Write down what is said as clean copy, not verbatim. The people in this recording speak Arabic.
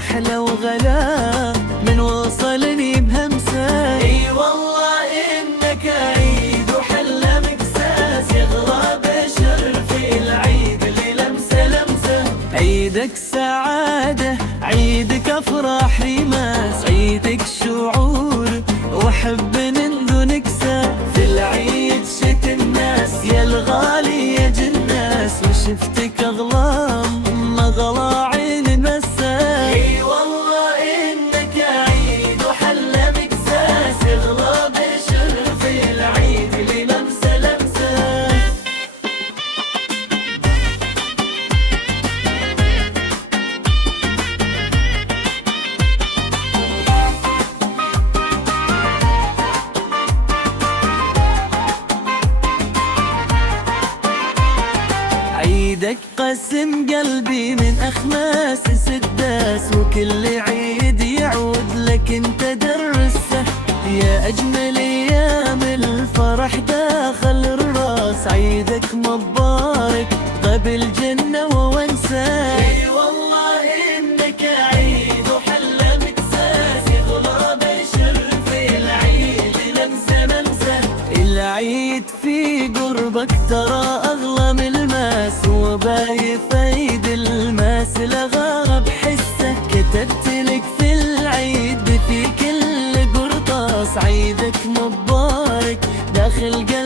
أحلى وغلا من وصلني بهمسة. اي والله انك عيد وحلى مقساس، يغلى بشر في العيد اللي لمسة لمسة. عيدك سعادة، عيدك أفراح ريماس، عيدك شعور وحب من دون كسا. في العيد شت الناس يا الغالي يا جناس، وشفتك أغلام ما غلا عين مسا. اي والله انك عيد وحلى مقساس، يغلى بشر في العيد اللي لمسة لمسة. عيدك قسم قلبي من أخماس سداس، وكل عيد يعود لك انت درسه. يا أجمل أيام الفرح داخل الراس، عيدك مبارك طيب الجنة وانساه. اي والله انك عيد وحلى مقساس، يغلى بشر في العيد لمسة لمسة. العيد في قربك ترى أغلى من الماس، وباي فايد الماس لغى بحسه. كتبت لك في العيد في كل قرطاس، عيدك مبارك داخل قلبي